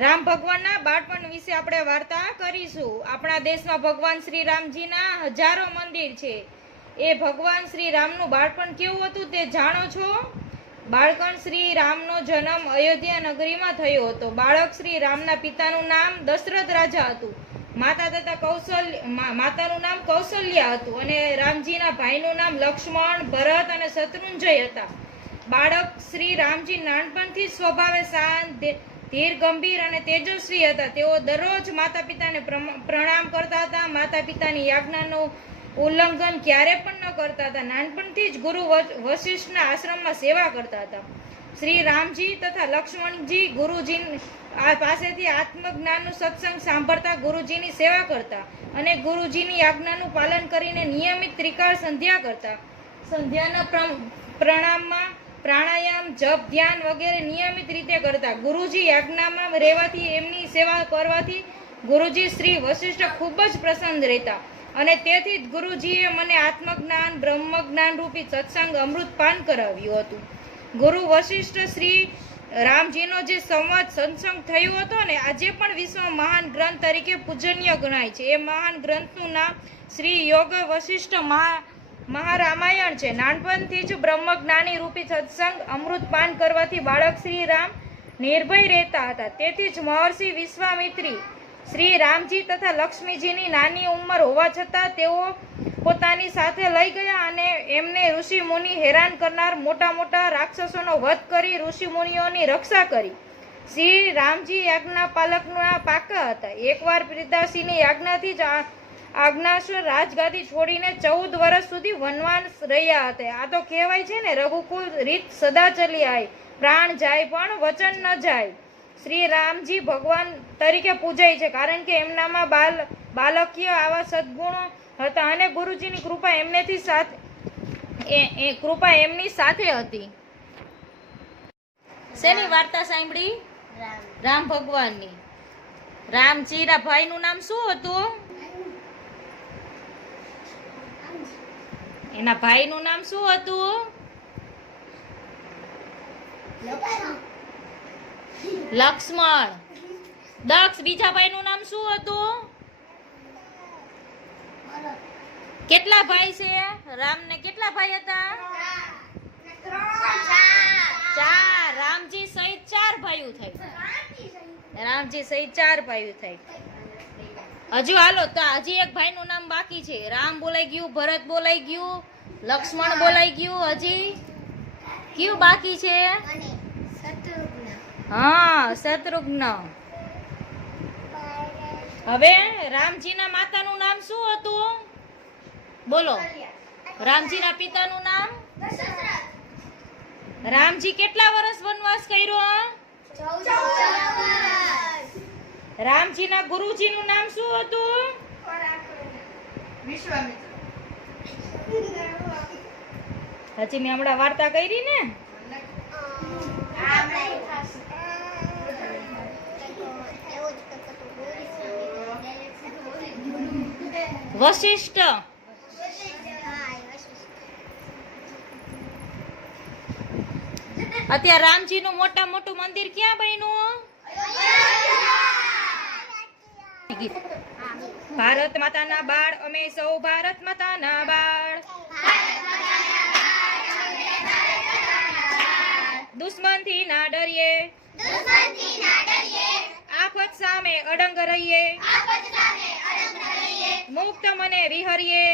રામ ભગવાનના બાળપણ વિશે આપણે વાર્તા કરીશું। આપણા દેશમાં ભગવાન શ્રી રામજીના હજારો મંદિર છે। એ ભગવાન શ્રી રામનું બાળપણ કેવું હતું તે જાણો છો? બાળકણ શ્રી રામનો જન્મ અયોધ્યા નગરીમાં થયો હતો। બાળક શ્રી રામના પિતાનું નામ દશરથ રાજા હતું। માતાનું નામ કૌશલ્યા હતું અને રામજીના ભાઈનું નામ લક્ષ્મણ, ભરત અને શત્રુંજય હતા। બાળક શ્રી રામજી નાનપણથી સ્વભાવે શાંત, ધીર, ગંભીર અને તેજસ્વી હતા। તેઓ દરરોજ માતા પિતાને પ્રણામ કરતા હતા। માતા પિતાની આજ્ઞાનું ઉલ્લંઘન ક્યારે પણ ન કરતા હતા। નાનપણથી જ ગુરુ વશિષ્ઠના આશ્રમમાં સેવા કરતા હતા। શ્રી રામજી તથા લક્ષ્મણજી ગુરુજી પાસેથી આત્મજ્ઞાનનું સત્સંગ સાંભળતા, ગુરુજીની સેવા કરતા અને ગુરુજીની આજ્ઞાનું પાલન કરીને નિયમિત ત્રિકાળ સંધ્યા કરતા। સંધ્યાના પ્રણામમાં પ્રાણાયામ, જપ, ધ્યાન વગેરે નિયમિત રીતે કરતા। ગુરુજી આજ્ઞામાં રહેવાથી, એમની સેવા કરવાથી ગુરુજી શ્રી વશિષ્ઠ ખૂબ જ પ્રસન્ન રહેતા અને તેથી જ ગુરુજીએ મને આત્મજ્ઞાન, બ્રહ્મજ્ઞાન રૂપી સત્સંગ અમૃતપાન કરાવ્યું હતું। ગુરુ વશિષ્ઠ શ્રી રામજીનો જે સંવાદ સત્સંગ થયો હતો ને, આજે પણ વિશ્વ મહાન ગ્રંથ તરીકે પૂજનીય ગણાય છે। એ મહાન ગ્રંથનું નામ શ્રી યોગ વશિષ્ઠ મહારામાયણ છે। નાનપણથી જ બ્રહ્મજ્ઞાની રૂપી સત્સંગ અમૃતપાન કરવાથી બાળક શ્રી રામ નિર્ભય રહેતા હતા। તેથી જ મહર્ષિ વિશ્વામિત્રી શ્રી રામજી તથા લક્ષ્મીજીની નાની ઉંમર હોવા છતાં તેઓ પોતાની સાથે લઈ ગયા અને એમને ઋષિ મુનિ હેરાન કરનાર મોટા મોટા રાક્ષસોનો વધ કરી ઋષિ મુનિઓની રક્ષા કરી। શ્રી રામજી આજ્ઞા પાલકના પાકા હતા। એકવાર પિતાશ્રીની આજ્ઞાથી જ આજ્ઞાસર રાજગાદી છોડીને 14 વર્ષ સુધી વનવાસ રહ્યા હતા। આ તો કહેવાય છે ને, રઘુકુલ રીત સદા ચલી આય, પ્રાણ જાય પણ વચન ન જાય। શ્રી રામજી ભગવાન તરીકે પૂજાય છે કારણ કે એમનામાં બાલકીય આવા સદગુણો હતા અને ગુરુજીની કૃપા એમની સાથે હતી। શેની વાર્તા સાંભળી? રામ ભગવાનની। રામજીના ભાઈનું નામ શું હતું? એના ભાઈનું નામ શું હતું? લક્ષ્મણ। દક્ષ બીજા ભાઈનું નામ શું હતું? કેટલા ભાઈ છે રામને? કેટલા ભાઈ હતા? 4। રામજી સહિત 4 ભાઈઓ થઈ। રામજી સહિત 4 ભાઈઓ થઈ। હજુ હાલો તો હજી એક ભાઈનું નામ બાકી છે। રામ બોલાઈ ગયું, ભરત બોલાઈ ગયું, લક્ષ્મણ બોલાઈ ગયું, હજી કયું બાકી છે? હા, શત્રુઘ્ન। હવે રામજીના માતાનું નામ શું હતું? બોલો। રામજીના પિતાનું નામ? રામજી કેટલા વર્ષ વનવાસ કર્યો? 14। રામજીના ગુરુજીનું નામ શું હતું? હજી મેં હમણાં વાર્તા કરી ને? વશિષ્ઠ। અત્યારે રામજીનું મોટું મંદિર ક્યાં બન્યું? ભારત માતાના બાળ, અમે સૌ ભારત માતાના બાળ। દુશ્મનથી ના ડરીએ, આફત સામે અડંગ રહીએ, મુક્ત મને વિહરીએ,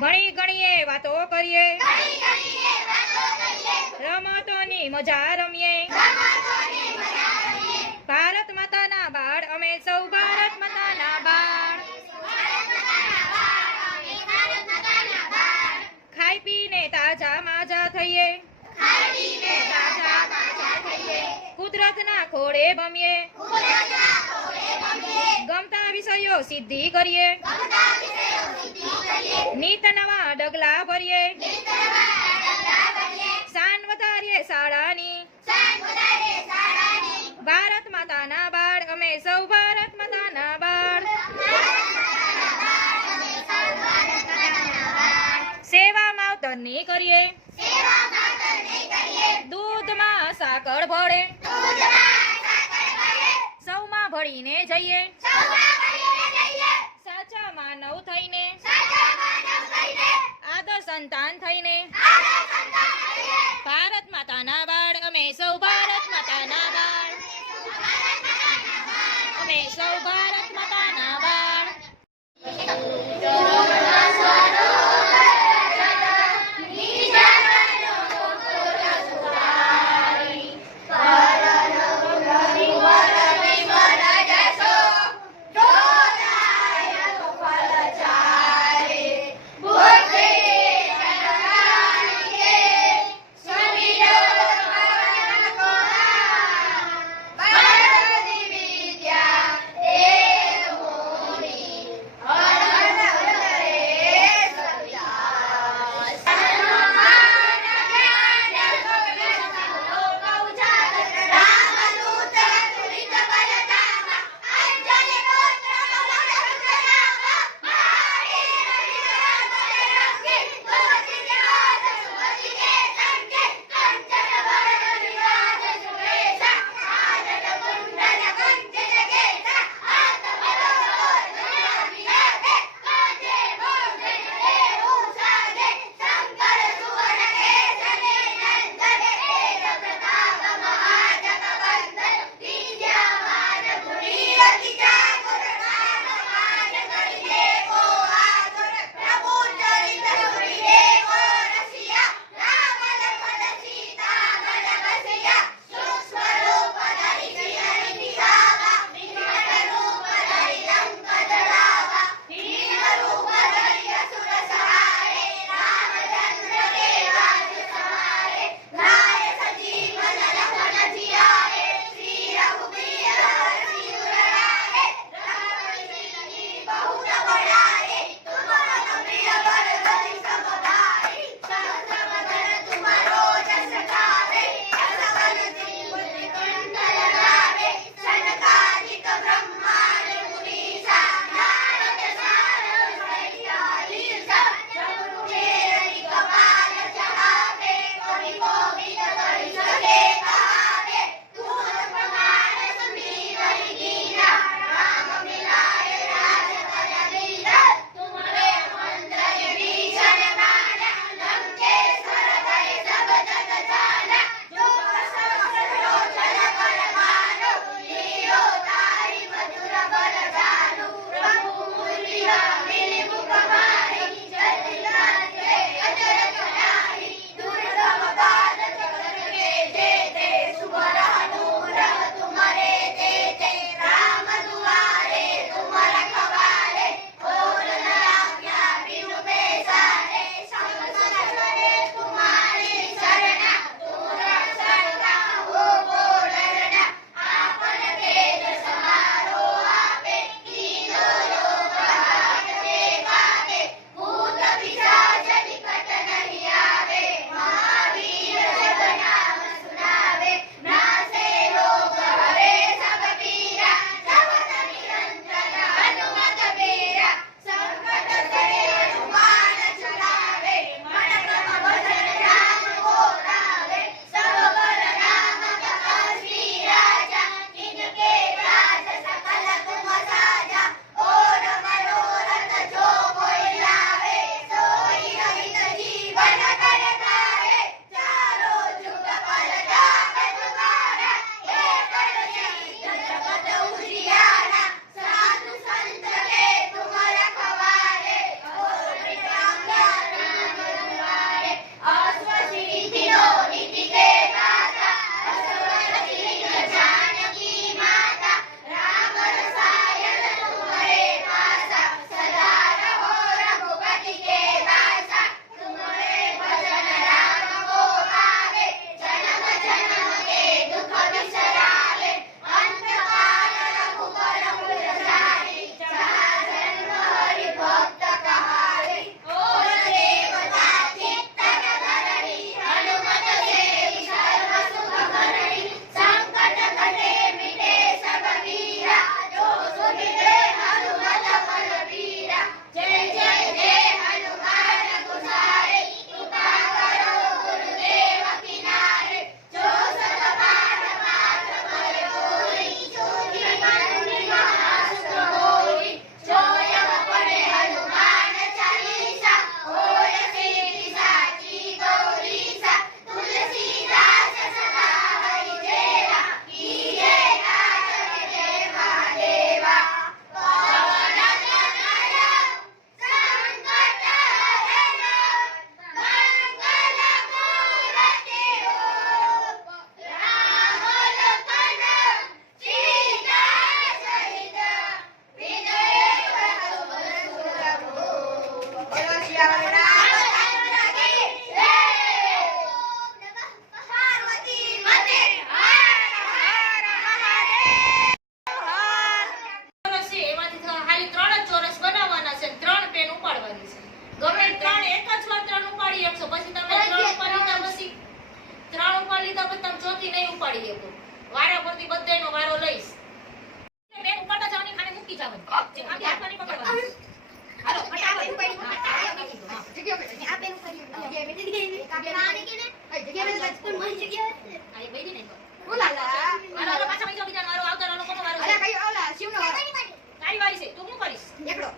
ભણી ગણીએ વાતો કરીએ, રમતોની મજા રમીએ। ભારત માતાના બાળ, અમે સૌ ભારત માતાના બાળ। ખાઈ પીને તાજા માજા થઈએ, કુદરતના ખોળે ભમીએ, ગમતા વિષયો સિદ્ધિ કરીએ, નીત નવા ડગલા ભરીએ, શાન વધારીએ શાળાની। ભારત માતાના બાળ, અમે સૌ ભારત માતાના બાળ। સેવા માવતરની કરીએ, દૂધમાં સાકર ભળે, શાળામાં ભણીને જઈએ, સાચા માનવ થઈને, આદર સંતાન થઈને, ભારત માતાના બાળ, અમે સૌ ભારત માતાના બાળ, અમે સૌ ભારત માતાના બાળ. વારા પરથી બધાયનો વારો લઈશ બેન ઉપાડતા જવાની ખાને મૂકી જવાની જે આગે હાથમાં નહીં પકડવાની હાલો ફટાફટ જગ્યા પર આ પેન કરી જગ્યા મેં દીધી કાપે આને કે ને જગ્યા મેં સ્કૂલ માં જગ્યા છે આ એ બેદી નહીં ઓલાલા હાલો પાછા બીજો બીજા વારો આવતા નાનો કોનો વારો અરે કઈ ઓલા શિવનો વારો તારી વારી છે તું શું કરીશ એકડો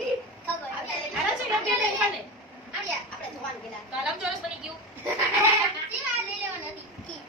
હાલો છે યોગ્ય નહીં ખાને આપણે જોવાનું ગેલા તો લંબચોરસ બની ગયું સીવા લઈ લેવાની હતી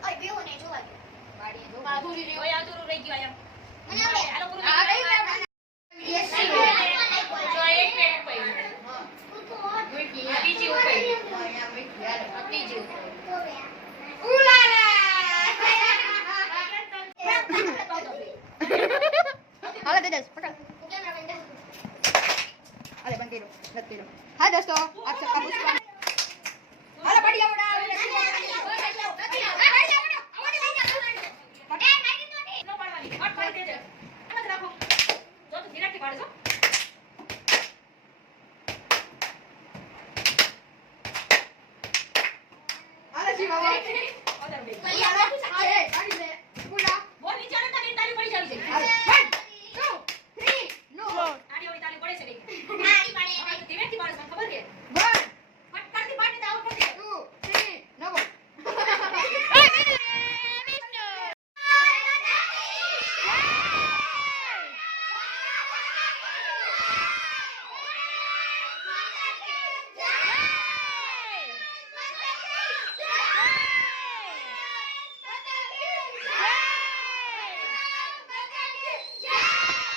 ઓય બેવો ને જોવા દો વાડી જો પૂરી રે ઓય આતુરું રહી ગયું મને આયા આવડે હાલો પૂરું આ થઈ કઈ ગયું. યસ જો એક પેટ પડી આ બીજી ઉપર ત્રીજી ઉપર હાલો દે દસ પકડ અરે બંધ કર્યો નથી કર્યો હા દોસ્તો આપ સબકા પુષ્પા